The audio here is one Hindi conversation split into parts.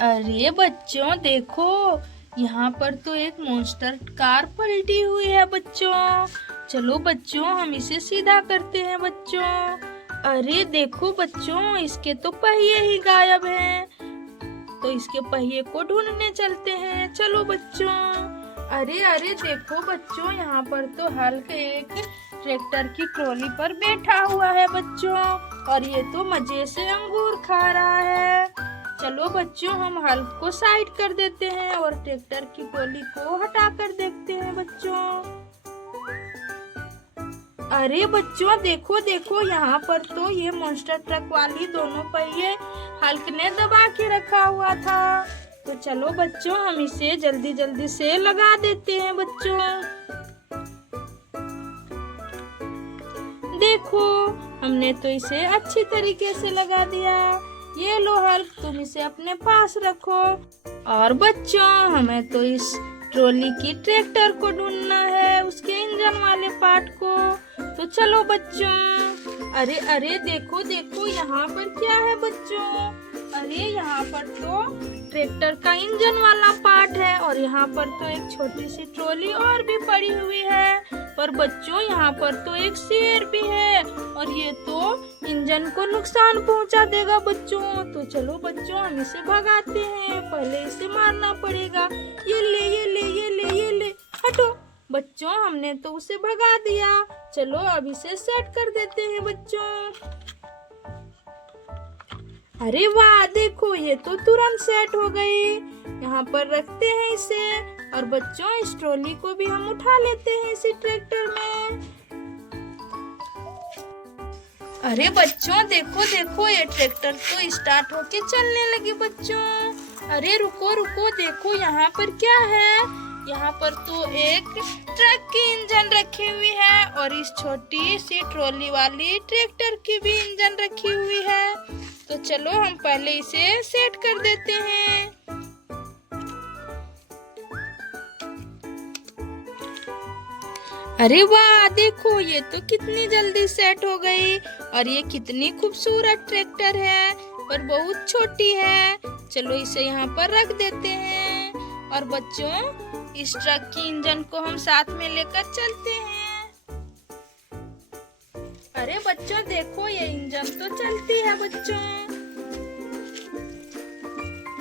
अरे बच्चों देखो, यहाँ पर तो एक मॉन्स्टर कार पलटी हुई है बच्चों। चलो बच्चों हम इसे सीधा करते हैं बच्चों। अरे देखो बच्चों, इसके तो पहिए ही गायब हैं, तो इसके पहिए को ढूंढने चलते हैं। चलो बच्चों। अरे अरे देखो बच्चों, यहाँ पर तो हल्क एक ट्रैक्टर की ट्रॉली पर बैठा हुआ है बच्चों, और ये तो मजे से अंगूर खा रहा है। चलो बच्चों, हम हल्क को साइड कर देते हैं और ट्रैक्टर की ट्रॉली को हटा कर देखते हैं बच्चों। अरे बच्चों देखो देखो, यहाँ पर तो ये मॉन्स्टर ट्रक वाली दोनों पहिए हल्क ने दबा के रखा हुआ था। तो चलो बच्चों, हम इसे जल्दी जल्दी से लगा देते हैं बच्चों। देखो, हमने तो इसे अच्छी तरीके से लगा दिया। ये लो हल्क, तुम इसे अपने पास रखो। और बच्चों, हमें तो इस ट्रॉली की ट्रैक्टर को ढूंढना है, उसके इंजन वाले पार्ट को। तो चलो बच्चों। अरे अरे देखो देखो, यहाँ पर क्या है बच्चों? अरे यहाँ पर तो ट्रैक्टर का इंजन वाला पार्ट है, और यहाँ पर तो एक छोटी सी ट्रॉली और भी पड़ी हुई है। पर बच्चों, यहाँ पर तो एक शेर भी है, और ये तो इंजन को नुकसान पहुंचा देगा बच्चों। तो चलो बच्चों, हम इसे भगाते हैं। पहले इसे मारना पड़ेगा। ये ले ये ले ये ले ये ले, हटो। बच्चों, हमने तो उसे भगा दिया। चलो अब इसे सेट कर देते हैं बच्चों। अरे वाह, देखो ये तो तुरंत सेट हो गई। यहाँ पर रखते हैं इसे, और बच्चों इस ट्रॉली को भी हम उठा लेते हैं इसी ट्रैक्टर में। अरे बच्चों देखो देखो, ये ट्रैक्टर तो स्टार्ट होके चलने लगी बच्चों। अरे रुको रुको, देखो यहाँ पर क्या है? यहाँ पर तो एक ट्रक की इंजन रखी हुई है, और इस छोटी सी ट्रॉली वाली ट्रैक्टर की भी इंजन रखी हुई है। तो चलो हम पहले इसे सेट कर देते हैं। अरे वाह, देखो ये तो कितनी जल्दी सेट हो गई, और ये कितनी खूबसूरत ट्रैक्टर है, पर बहुत छोटी है। चलो इसे यहाँ पर रख देते हैं, और बच्चों इस ट्रक की इंजन को हम साथ में लेकर चलते हैं। अरे बच्चों देखो, ये इंजन तो चलती है बच्चों।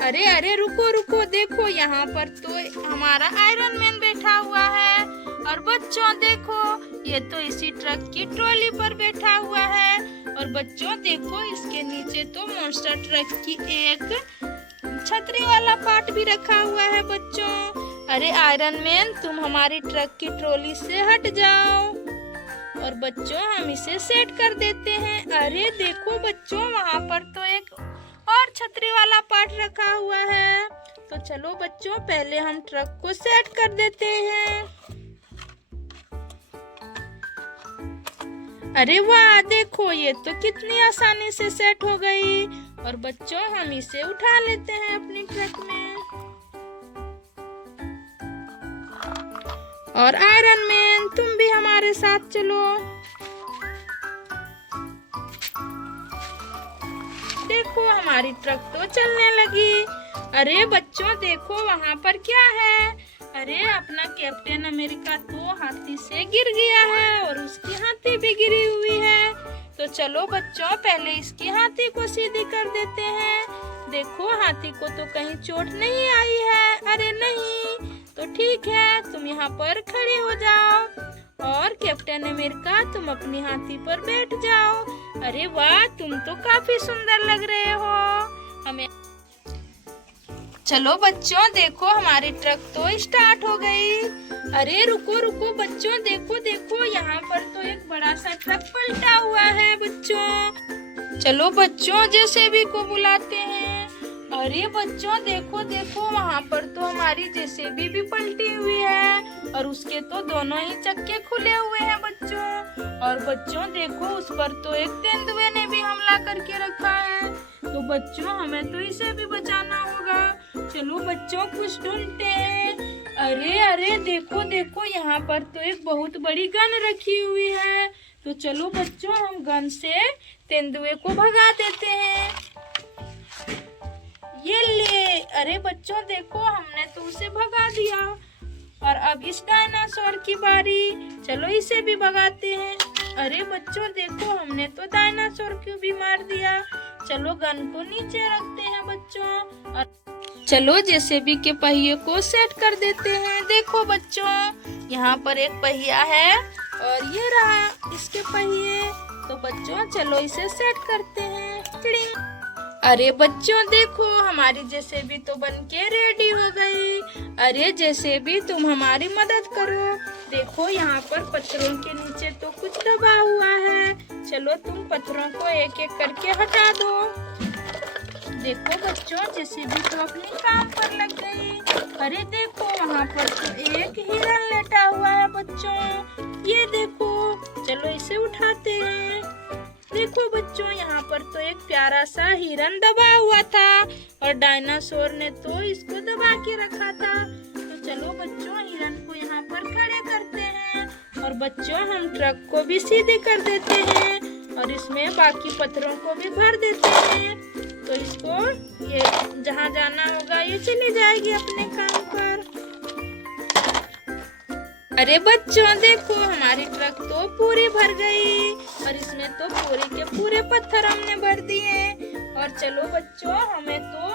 अरे अरे रुको रुको, देखो यहाँ पर तो हमारा आयरन मैन बैठा हुआ है, और बच्चों देखो ये तो इसी ट्रक की ट्रॉली पर बैठा हुआ है। और बच्चों देखो, इसके नीचे तो मॉन्स्टर ट्रक की एक छतरी वाला पार्ट भी रखा हुआ है बच्चों। अरे आयरन मैन, तुम हमारी ट्रक की ट्रॉली से हट जाओ। और बच्चों हम इसे सेट कर देते हैं। अरे देखो बच्चों, वहाँ पर तो एक और छतरी वाला पार्ट रखा हुआ है। तो चलो बच्चों, पहले हम ट्रक को सेट कर देते हैं। अरे वाह, देखो ये तो कितनी आसानी से सेट हो गई। और बच्चों हम इसे उठा लेते हैं अपनी ट्रक में। और आयरन मैन, तुम भी हमारे साथ चलो। देखो हमारी ट्रक तो चलने लगी। अरे बच्चों देखो, वहाँ पर क्या है? अरे अपना कैप्टन अमेरिका तो हाथी से गिर गया है, और उसकी हाथी भी गिरी हुई है। तो चलो बच्चों, पहले इसकी हाथी को सीधी कर देते हैं। देखो हाथी को तो कहीं चोट नहीं आई है। अरे नहीं, तो ठीक है, तुम यहाँ पर खड़े हो जाओ, और कैप्टन अमेरिका तुम अपनी हाथी पर बैठ जाओ। अरे वाह, तुम तो काफी सुंदर लग रहे हो हमें। चलो बच्चों देखो, हमारी ट्रक तो स्टार्ट हो गई। अरे रुको रुको बच्चों, देखो देखो, यहाँ पर तो एक बड़ा सा ट्रक पलटा हुआ है बच्चों। चलो बच्चों, जेसीबी को बुलाते हैं। अरे बच्चों देखो देखो, वहाँ पर तो हमारी जेसीबी भी पलटी हुई है, और उसके तो दोनों ही चक्के खुले हुए हैं बच्चों। और बच्चों देखो, उस पर तो एक तेंदुए ने भी हमला करके रखा है। तो बच्चों हमें तो इसे भी बचाना होगा। चलो बच्चों, कुछ ढूंढते हैं। अरे अरे देखो देखो, यहाँ पर तो एक बहुत बड़ी गन रखी हुई है। तो चलो बच्चों, हम गन से तेंदुए को भगा देते हैं। ये ले, अरे बच्चों देखो, हमने तो उसे भगा दिया और अब इस डायनासोर की बारी। चलो इसे भी भगाते हैं। अरे बच्चों देखो, हमने तो डायनासोर को भी मार दिया। चलो गन को नीचे रखते हैं बच्चों और चलो जेसीबी के पहिए को सेट कर देते हैं। देखो बच्चों, यहाँ पर एक पहिया है और ये रहा इसके पहिए। तो बच्चों चलो इसे सेट करते हैं। टिडिंग। अरे बच्चों देखो, हमारी जेसीबी तो बनके रेडी हो गई। अरे जेसीबी तुम हमारी मदद करो। देखो यहाँ पर पत्थरों के नीचे तो कुछ दबा हुआ है। चलो तुम पत्थरों को एक एक करके हटा दो। देखो बच्चों, जेसीबी तो अपने काम पर लग गई। अरे देखो, वहाँ पर तो एक हिरन लेटा हुआ है बच्चों। ये देखो, चलो इसे उठाते हैं। देखो बच्चों, यहाँ पर तो एक प्यारा सा हिरन दबा हुआ था और डायनासोर ने तो इसको दबा के रखा था। तो चलो बच्चों, हिरन को यहाँ पर खड़े करते हैं और बच्चों हम ट्रक को भी सीधे कर देते हैं और इसमें बाकी पत्थरों को भी भर देते हैं। तो इसको ये जहाँ जाना होगा ये चली जाएगी अपने काम पर। अरे बच्चों देखो, हमारी ट्रक तो पूरी भर गई और इसमें तो पूरे के पूरे पत्थर हमने भर दिए। और चलो बच्चों, हमें तो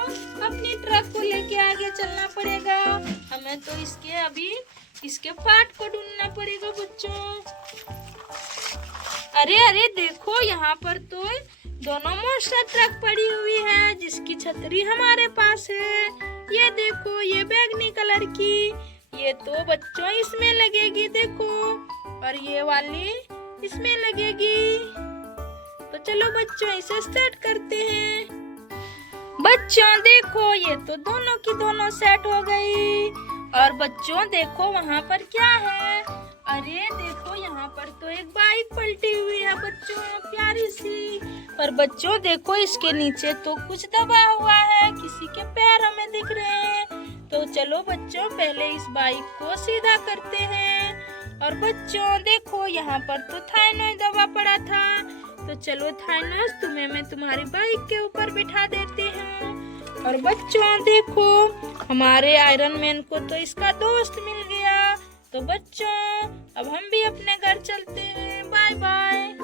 अपनी ट्रक को लेके आगे चलना पड़ेगा। हमें तो इसके पार्ट को ढूंढना पड़ेगा बच्चों। अरे देखो, यहाँ पर तो दोनों मोटर ट्रक पड़ी हुई है जिसकी छतरी हमारे पास है। ये देखो, ये बैगनी कलर की, ये तो बच्चों इसमें लगेगी देखो, और ये वाली इसमें लगेगी। तो चलो बच्चों इसे स्टार्ट करते हैं। बच्चों देखो, ये तो दोनों की दोनों सेट हो गई। और बच्चों देखो वहाँ पर क्या है। अरे देखो, यहाँ पर तो एक बाइक पलटी हुई है बच्चों, प्यारी सी। और बच्चों देखो, इसके नीचे तो कुछ दबा हुआ है, किसी के पैर हमें दिख रहे हैं। तो चलो बच्चों, पहले इस बाइक को सीधा करते हैं। और बच्चों देखो, यहाँ पर तो थाइनोस दबा पड़ा था। तो चलो थाइनोस, तुम्हें मैं तुम्हारी बाइक के ऊपर बिठा देती हूँ। और बच्चों देखो, हमारे आयरन मैन को तो इसका दोस्त मिल गया। तो बच्चों, अब हम भी अपने घर चलते हैं। Bye bye.